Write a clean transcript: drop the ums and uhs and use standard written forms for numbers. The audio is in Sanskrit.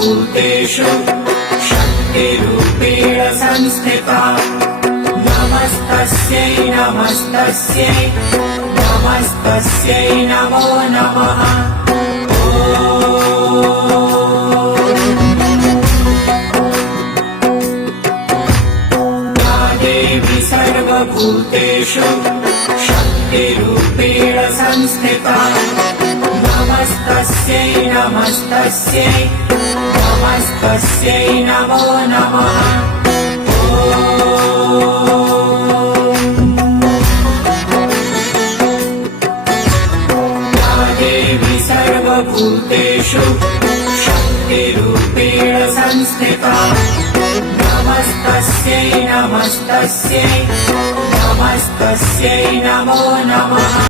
सर्वभूतेषु शक्तिरूपेण संस्थिता नमस्तस्यै नमस्तस्यै नमस्तस्यै नमो नमः। या देवी सर्वभूतेषु शक्तिरूपेण संस्थिता नमस्तस्यै नमस्तस्यै नमस्तस्यै नमो नमः। या देवी सर्वभूतेषु शक्तिरूपेण संस्थिता नमस्तस्यै नमस्तस्यै नमस्तस्यै नमो नमः।